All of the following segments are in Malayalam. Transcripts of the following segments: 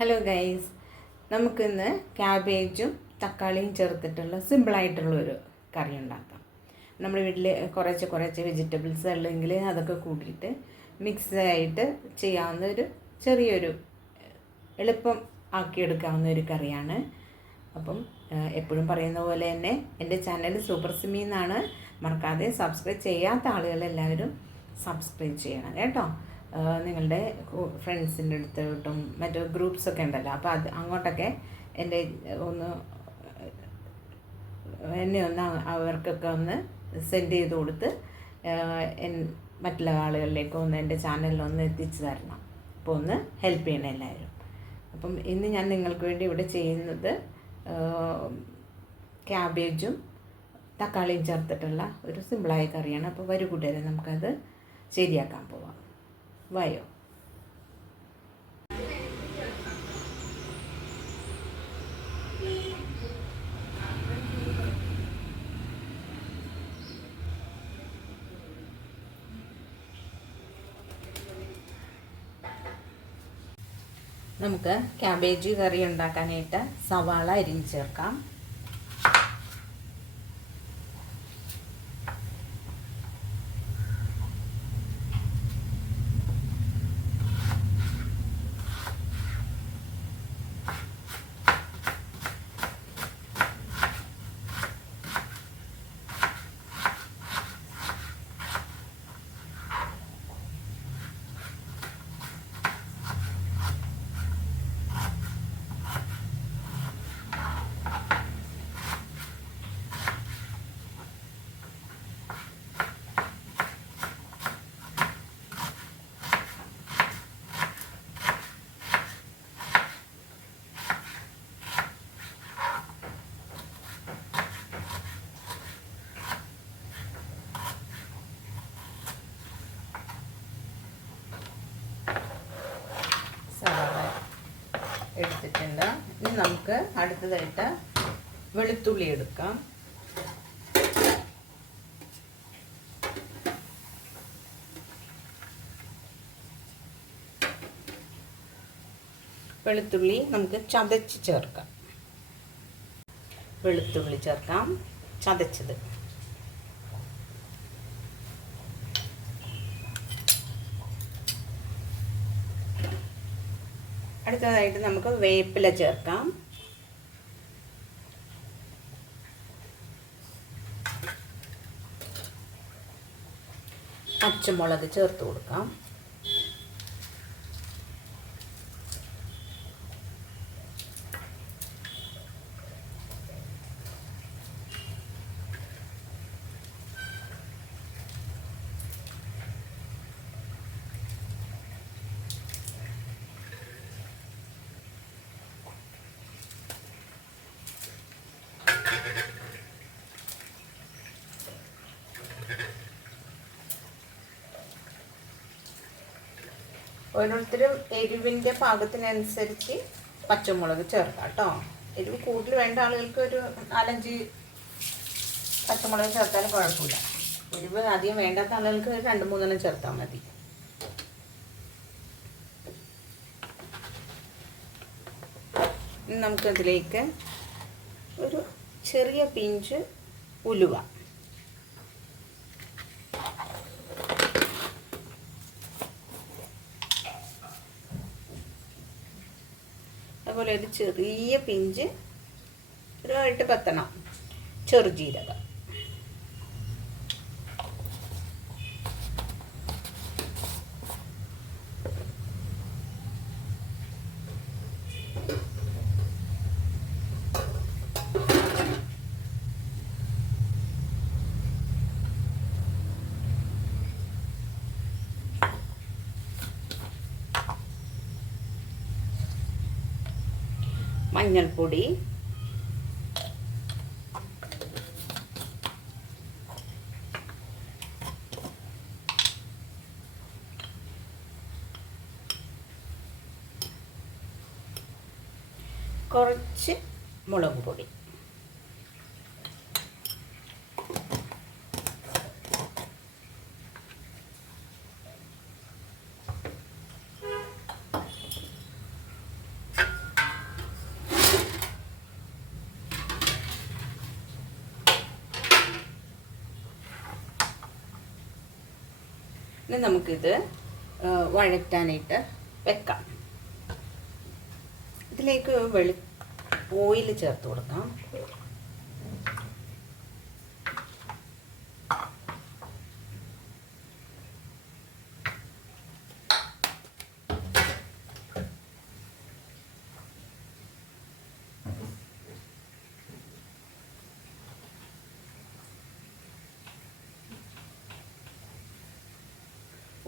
ഹലോ ഗൈസ്, നമുക്കിന്ന് ക്യാബേജും തക്കാളിയും ചേർത്തിട്ടുള്ള സിമ്പിളായിട്ടുള്ളൊരു കറി ഉണ്ടാക്കാം. നമ്മുടെ വീട്ടിൽ കുറച്ച് വെജിറ്റബിൾസ് അല്ലെങ്കിൽ അതൊക്കെ കൂട്ടിയിട്ട് മിക്സായിട്ട് ചെയ്യാവുന്ന ഒരു ചെറിയൊരു എളുപ്പം ആക്കിയെടുക്കാവുന്ന ഒരു കറിയാണ്. അപ്പം എപ്പോഴും പറയുന്ന പോലെ തന്നെ എൻ്റെ ചാനൽ സൂപ്പർ സിമി എന്നാണ്. മറക്കാതെ സബ്സ്ക്രൈബ് ചെയ്യാത്ത ആളുകളെല്ലാവരും സബ്സ്ക്രൈബ് ചെയ്യണം കേട്ടോ. നിങ്ങളുടെ ഫ്രണ്ട്സിൻ്റെ അടുത്തോട്ടും മറ്റു ഗ്രൂപ്പ്സൊക്കെ ഉണ്ടല്ലോ, അപ്പോൾ അങ്ങോട്ടൊക്കെ എന്നെ ഒന്ന് അവർക്കൊക്കെ ഒന്ന് സെൻഡ് ചെയ്ത് കൊടുത്ത് മറ്റുള്ള ആളുകളിലേക്ക് ഒന്ന് എൻ്റെ ചാനലിലൊന്ന് എത്തിച്ചു തരണം. അപ്പോൾ ഒന്ന് ഹെൽപ്പ് ചെയ്യണം എല്ലാവരും. അപ്പം ഇന്ന് ഞാൻ നിങ്ങൾക്ക് വേണ്ടി ഇവിടെ ചെയ്യുന്നത് ക്യാബേജും തക്കാളിയും ചേർത്തിട്ടുള്ള ഒരു സിമ്പിളായ കറിയാണ്. അപ്പോൾ വരൂ കൂട്ടുകാരെ, നമുക്കത് ശരിയാക്കാൻ പോവാം. വായോ. നമുക്ക് ക്യാബേജ് കറി ഉണ്ടാക്കാനായിട്ട് സവാള അരിഞ്ഞ് ചേർക്കാം. എടുത്തിട്ടുണ്ട്. ഇനി നമുക്ക് അടുത്തതായിട്ട് വെളുത്തുള്ളി എടുക്കാം. വെളുത്തുള്ളി നമുക്ക് ചതച്ച് ചേർക്കാം. വെളുത്തുള്ളി ചേർക്കാം, ചതച്ചത്. അടുത്തതായിട്ട് നമുക്ക് വേപ്പില ചേർക്കാം. പച്ചമുളക് ചേർത്ത് കൊടുക്കാം. ഓരോരുത്തരും എരിവിൻ്റെ പാകത്തിനനുസരിച്ച് പച്ചമുളക് ചേർക്കാം കേട്ടോ. എരിവ് കൂടുതൽ വേണ്ട ആളുകൾക്ക് ഒരു 4-5 പച്ചമുളക് ചേർത്താലും കുഴപ്പമില്ല. എരിവ് അധികം വേണ്ടാത്ത ആളുകൾക്ക് 2-3 ചേർത്താൽ മതി. ഇനി നമുക്കതിലേക്ക് ഒരു ചെറിയ പിഞ്ച് ഉലുവ, അതുപോലെ ഒരു ചെറിയ പിഞ്ച്, ഒരു 8-10 ചെറുജീരകം, മഞ്ഞൾപ്പൊടി, കുറച്ച് മുളക് പൊടി, ഇനി നമുക്കിത് വഴറ്റാനായിട്ട് വെക്കാം. ഇതിലേക്ക് ഓയിൽ ചേർത്ത് കൊടുക്കാം.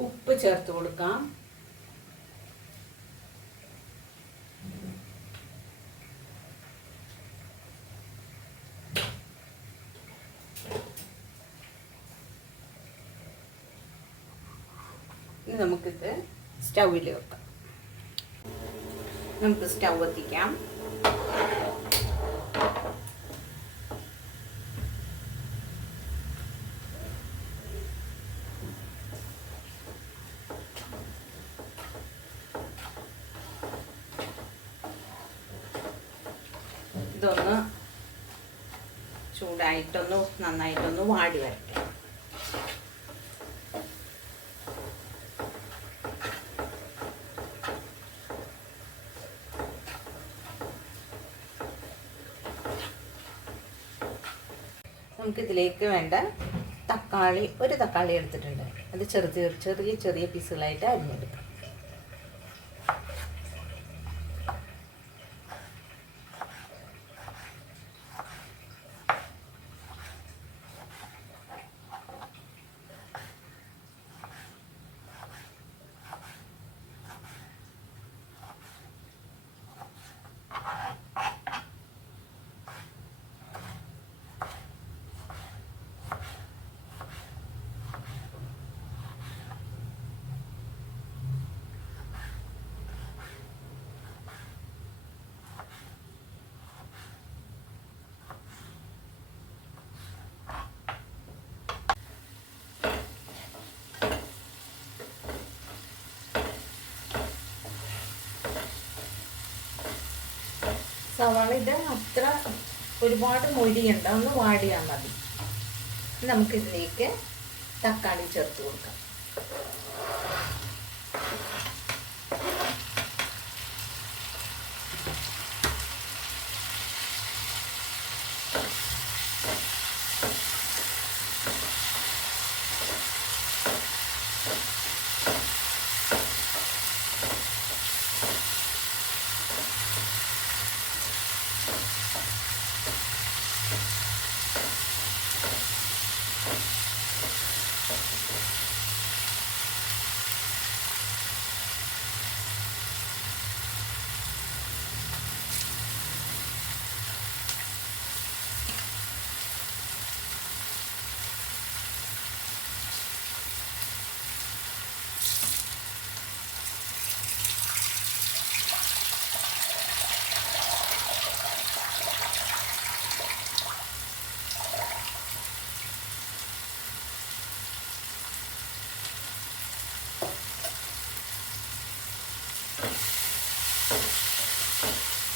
ഉപ്പ് ചേർത്ത് കൊടുക്കാം. ഇനി നമുക്കിത് സ്റ്റൗവിൽ വെക്കാം. നമുക്ക് സ്റ്റൗ കത്തിക്കാം. ഇതൊന്ന് ചൂടായിട്ടൊന്ന് നന്നായിട്ടൊന്ന് വാടി വരട്ടെ. നമുക്കിതിലേക്ക് വേണ്ട ഒരു തക്കാളി എടുത്തിട്ടുണ്ട്. അത് ചെറിയ ചെറിയ പീസുകളായിട്ട് അരിഞ്ഞെടുക്കാം. സവാള ഇത് അത്ര ഒരുപാട് മൊരിയുണ്ട്, ഒന്ന് വാടിയാൽ മതി. നമുക്കിതിലേക്ക് തക്കാളി ചേർത്ത് കൊടുക്കാം.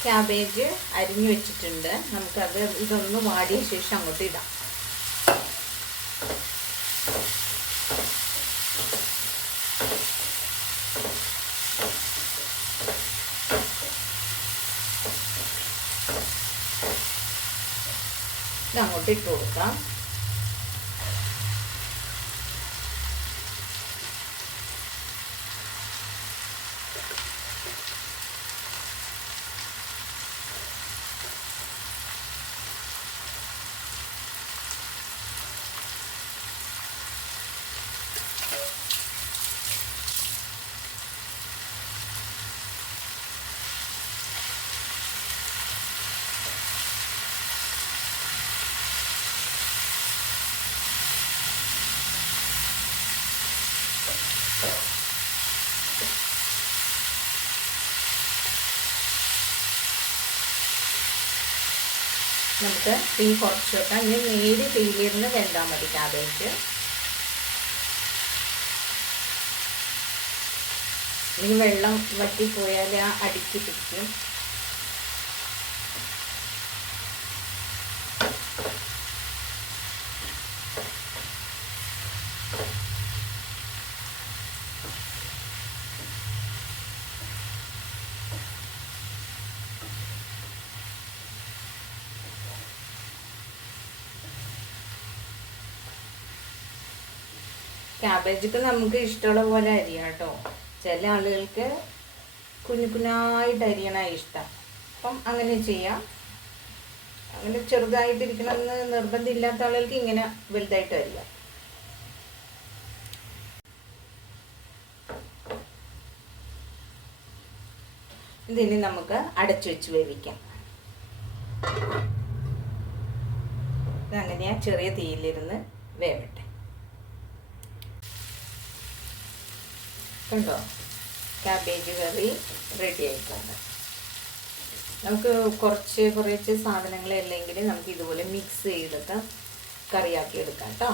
ക്യാബേജ് അരിഞ്ഞു വെച്ചിട്ടുണ്ട്. നമുക്കത് ഇതൊന്ന് വാടിയ ശേഷം അങ്ങോട്ട് ഇടാം. ഇതങ്ങോട്ട് ഇട്ട് കൊടുക്കാം. നമുക്ക് തീ കുറച്ച് വെക്കാം. ഇനി നേരി തീയിലിരുന്ന് വെന്താൽ മതി ക്യാബേജ്. ഇനി വെള്ളം വറ്റിപ്പോയാൽ അടിക്ക് പിടിക്കും. ക്യാബേജൊക്കെ നമുക്ക് ഇഷ്ടമുള്ള പോലെ അരിയാം കേട്ടോ. ചില ആളുകൾക്ക് കുഞ്ഞു കുഞ്ഞായിട്ട് അരിയണ ഇഷ്ടം. അപ്പം അങ്ങനെ ചെയ്യാം. അങ്ങനെ ചെറുതായിട്ടിരിക്കണമെന്ന് നിർബന്ധമില്ലാത്ത ആളുകൾക്ക് ഇങ്ങനെ വലുതായിട്ട് അരിയാം. ഇതിനി നമുക്ക് അടച്ചു വെച്ച് വേവിക്കാം. ഇതങ്ങനെയാ ചെറിയ തീയിലിരുന്ന് വേവട്ടെ. കണ്ടോ, ക്യാബേജ് കറി റെഡി ആയിട്ടുണ്ട്. നമുക്ക് കുറച്ച് സാധനങ്ങളല്ലെങ്കിൽ നമുക്ക് ഇതുപോലെ മിക്സ് ചെയ്തിട്ട് കറിയാക്കി എടുക്കാം കേട്ടോ.